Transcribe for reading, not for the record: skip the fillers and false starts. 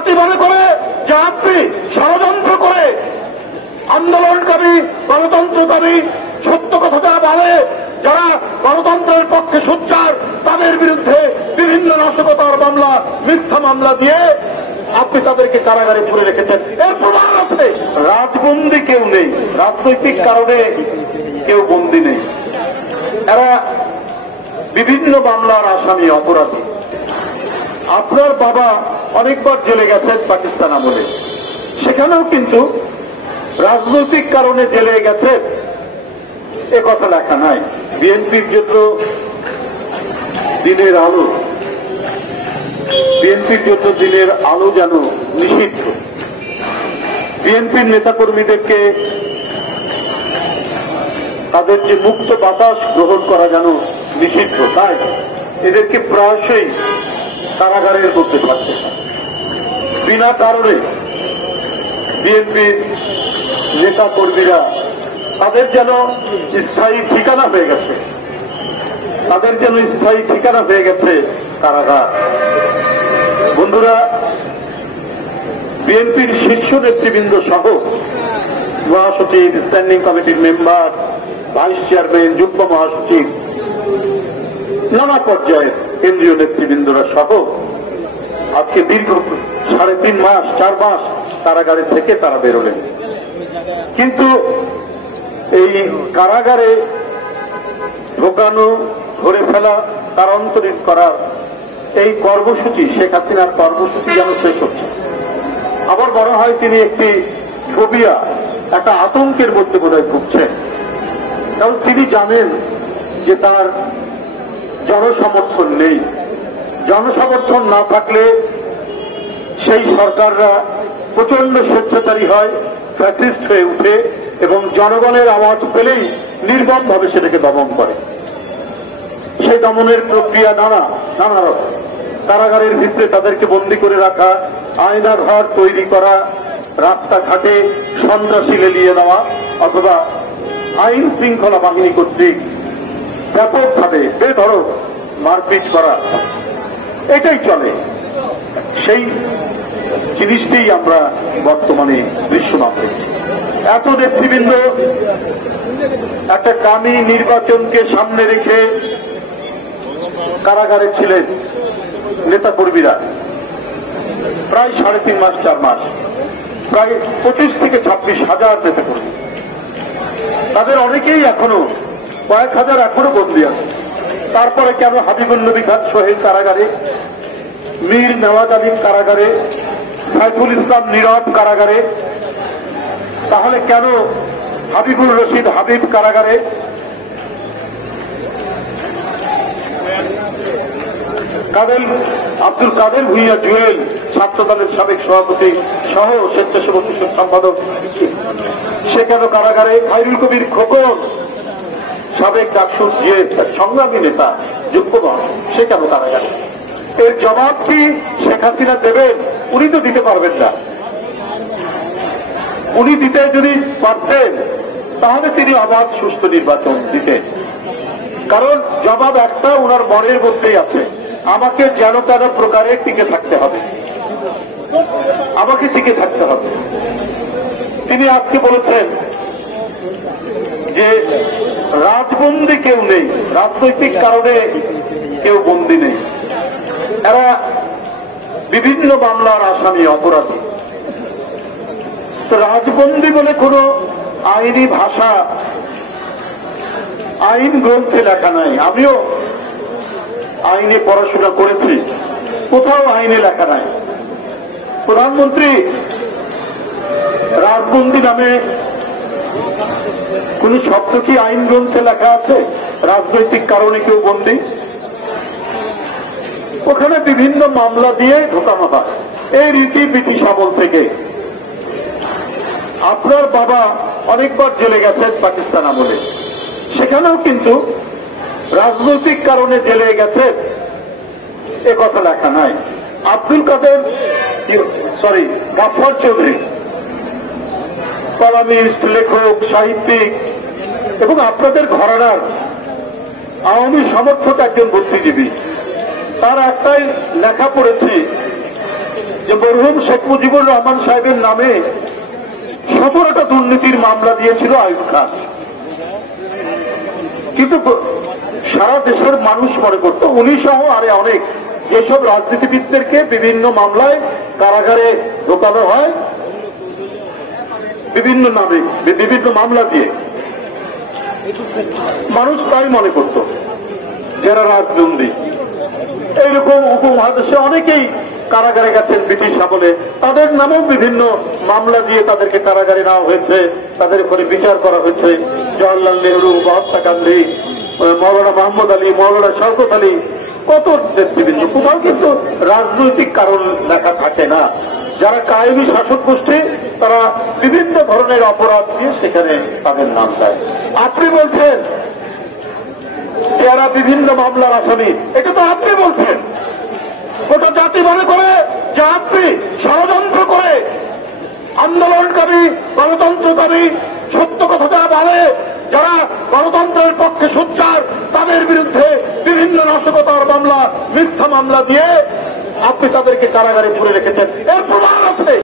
জাতি মনে করে যে আপনি ষড়যন্ত্র করে আন্দোলনকারী গণতন্ত্রকারী সত্য কথা যারা বলে, যারা গণতন্ত্রের পক্ষে সোচ্চার, তাদের বিরুদ্ধে বিভিন্ন নাশকতার মামলা, মিথ্যা মামলা দিয়ে আপনি তাদেরকে কারাগারে পুরে রেখেছেন। এর প্রমাণ আছে। রাজবন্দী কেউ নেই, রাজনৈতিক কারণে কেউ বন্দী নেই। এরা বিভিন্ন মামলার আসামি, অপরাধী। আপনার বাবা অনেকবার জেলে গেছেন পাকিস্তান আমলে, সেখানেও কিন্তু রাজনৈতিক কারণে জেলে গেছে এ কথা লেখা নাই। বিএনপির জন্য দিনের আলো, বিএনপির জন্য দিনের আলো যেন নিষিদ্ধ, বিএনপির নেতাকর্মীদেরকে তাদের যে মুক্ত বাতাস গ্রহণ করা যেন নিষিদ্ধ, তাই এদেরকে প্রায়শই কারাগারের মধ্যে থাকতে হয়। বিনা কারণে বিএনপির নেতা কর্মীরা তাদের যেন স্থায়ী ঠিকানা হয়ে গেছে, তাদের যেন স্থায়ী ঠিকানা হয়ে গেছে কারাগার। বন্ধুরা, বিএনপির শীর্ষ নেতৃবৃন্দ সহ মহাসচিব, স্ট্যান্ডিং কমিটির মেম্বার, ভাইস চেয়ারম্যান, যুগ্ম মহাসচিব, নানা পর্যায়ের কেন্দ্রীয় নেতৃবৃন্দরা সহ আজকে দীর্ঘ 3.5 মাস 4 মাস কারাগারে থেকে তারা বেরোলেন। কিন্তু এই কারাগারে ঢোকানো, ধরে ফেলা, কারান্তরিত করা এই কর্মসূচি, শেখ হাসিনার কর্মসূচি যেন শেষ হচ্ছে। আমার মনে হয় তিনি একটি ফোবিয়া, একটা আতঙ্কের মধ্যে বোধহয় ভুগছেন। কারণ তিনি জানেন যে তার জনসমর্থন নেই। জনসমর্থন না থাকলে সেই সরকাররা প্রচন্ড স্বেচ্ছাচারী হয়, ফ্যাসিস্ট হয়ে উঠে এবং জনগণের আওয়াজ পেলেই নির্মমভাবে সেটাকে দমন করে। সেই দমনের প্রক্রিয়া নানা রকম। কারাগারের ভিতরে তাদেরকে বন্দী করে রাখা, আয়নার ঘর তৈরি করা, রাস্তাঘাটে সন্ত্রাসী লেলিয়ে দেওয়া, অথবা আইন শৃঙ্খলা বাহিনী কর্তৃক ব্যাপকভাবে বেধড়ক মারপিট করা, এটাই চলে। সেই জিনিসটাই আমরা বর্তমানে দৃশ্যমান করছি। এত নেতৃবৃন্দ একটা কামি নির্বাচনকে সামনে রেখে কারাগারে ছিলেন। নেতা কর্মীরা প্রায় 3.5 মাস 4 মাস, প্রায় 25 থেকে 26 হাজার নেতা কর্মী। তাদের অনেকেই এখনো, কয়েক হাজার এখনো বন্দী আছে। তারপরে কেন হাবিবুল নবী খান সোহেল কারাগারে, মীর নওয়াজ আলী কারাগারে, সাইফুল ইসলাম নীরব কারাগারে, তাহলে কেন হাবিবুর রশিদ হাবিব কারাগারে, আব্দুল কাদের ভুঁইয়া জুয়েল ছাত্রদলের সাবেক সভাপতি সহ স্বেচ্ছাসেবক সম্পাদক, সে কেন কারাগারে, খায়রুল কবির খোকন সাবেক ডাকসু সংগ্রামী নেতা, যুগ্ম মহাসচিব, সে কেন কারাগারে? এর জবাব কি শেখ হাসিনা দেবেন? উনি তো দিতে পারবেন না। উনি দিতে যদি পারতেন তাহলে তিনি অবাধ সুষ্ঠু নির্বাচন দিতেন। কারণ জবাব একটা ওনার মনের মধ্যেই আছে, আমাকে যেন তেন প্রকারে টিকে থাকতে হবে, আমাকে টিকে থাকতে হবে। তিনি আজকে বলেছেন যে রাজবন্দী কেউ নেই, রাজনৈতিক কারণে কেউ বন্দী নেই। এরা বিভিন্ন মামলার আসামি, অপরাধী। তো রাজবন্দী বলে কোন আইনি ভাষা, আইন গ্রন্থে লেখা নাই। আমিও আইনে পড়াশোনা করেছি, কোথাও আইনে লেখা নাই। প্রধানমন্ত্রী রাজবন্দী নামে কোন শব্দ কি আইন গ্রন্থে লেখা আছে? রাজনৈতিক কারণে কেউ বন্দী? ওখানে বিভিন্ন মামলা দিয়ে ঢোকানো হয় এই রীতি ব্রিটিশ আমল থেকে। আপনার বাবা অনেকবার জেলে গেছেন পাকিস্তান আমলে, সেখানেও কিন্তু রাজনৈতিক কারণে জেলে গেছে এ কথা লেখা নাই। আব্দুল কাদের গাফফার চৌধুরী কলামিস্ট, লেখক, সাহিত্যিক এবং আপনাদের ঘরানার আওয়ামী সমর্থক একজন বুদ্ধিজীবী। তার একটাই লেখা পড়েছি যে মরহুম শেখ মুজিবুর রহমান সাহেবের নামে 17টা দুর্নীতির মামলা দিয়েছিল আইয়ুব খান, কিন্তু সারা দেশের মানুষ মনে করত উনি সহ আরে অনেক যেসব রাজনীতিবিদদেরকে বিভিন্ন মামলায় কারাগারে ঢোকানো হয় বিভিন্ন নামে বিভিন্ন মামলা দিয়ে, মানুষ তাই মনে করত যারা রাজবন্দী। এইরকম উপমহাদেশে অনেকেই কারাগারে গেছেন ব্রিটিশ আমলে, তাদের নামেও বিভিন্ন মামলা দিয়ে তাদেরকে কারাগারে নেওয়া হয়েছে, তাদের উপরে বিচার করা হয়েছে। জওয়াহরলাল নেহরু, মহাত্মা গান্ধী, মৌলানা মোহাম্মদ আলী, মৌলানা শওকত আলী, কত নেতৃবৃন্দ। কোথাও কিন্তু রাজনৈতিক কারণ লেখা থাকে না। যারা কায়েমি শাসক গোষ্ঠী তারা বিভিন্ন ধরনের অপরাধ দিয়ে সেখানে তাদের নাম দেয়। আপনি বলছেন যারা বিভিন্ন মামলার আসামি, এটা তো আপনি বলছেন। গোটা জাতি মনে করে যে আপনি ষড়যন্ত্র করে আন্দোলনকারী, গণতন্ত্রকারী, সত্য কথা যা বলে, যারা গণতন্ত্রের পক্ষে সোচ্চার, তাদের বিরুদ্ধে বিভিন্ন নাশকতার মামলা, মিথ্যা মামলা দিয়ে আপনি তাদেরকে কারাগারে পুরে রেখেছেন। এর প্রমাণ আছে।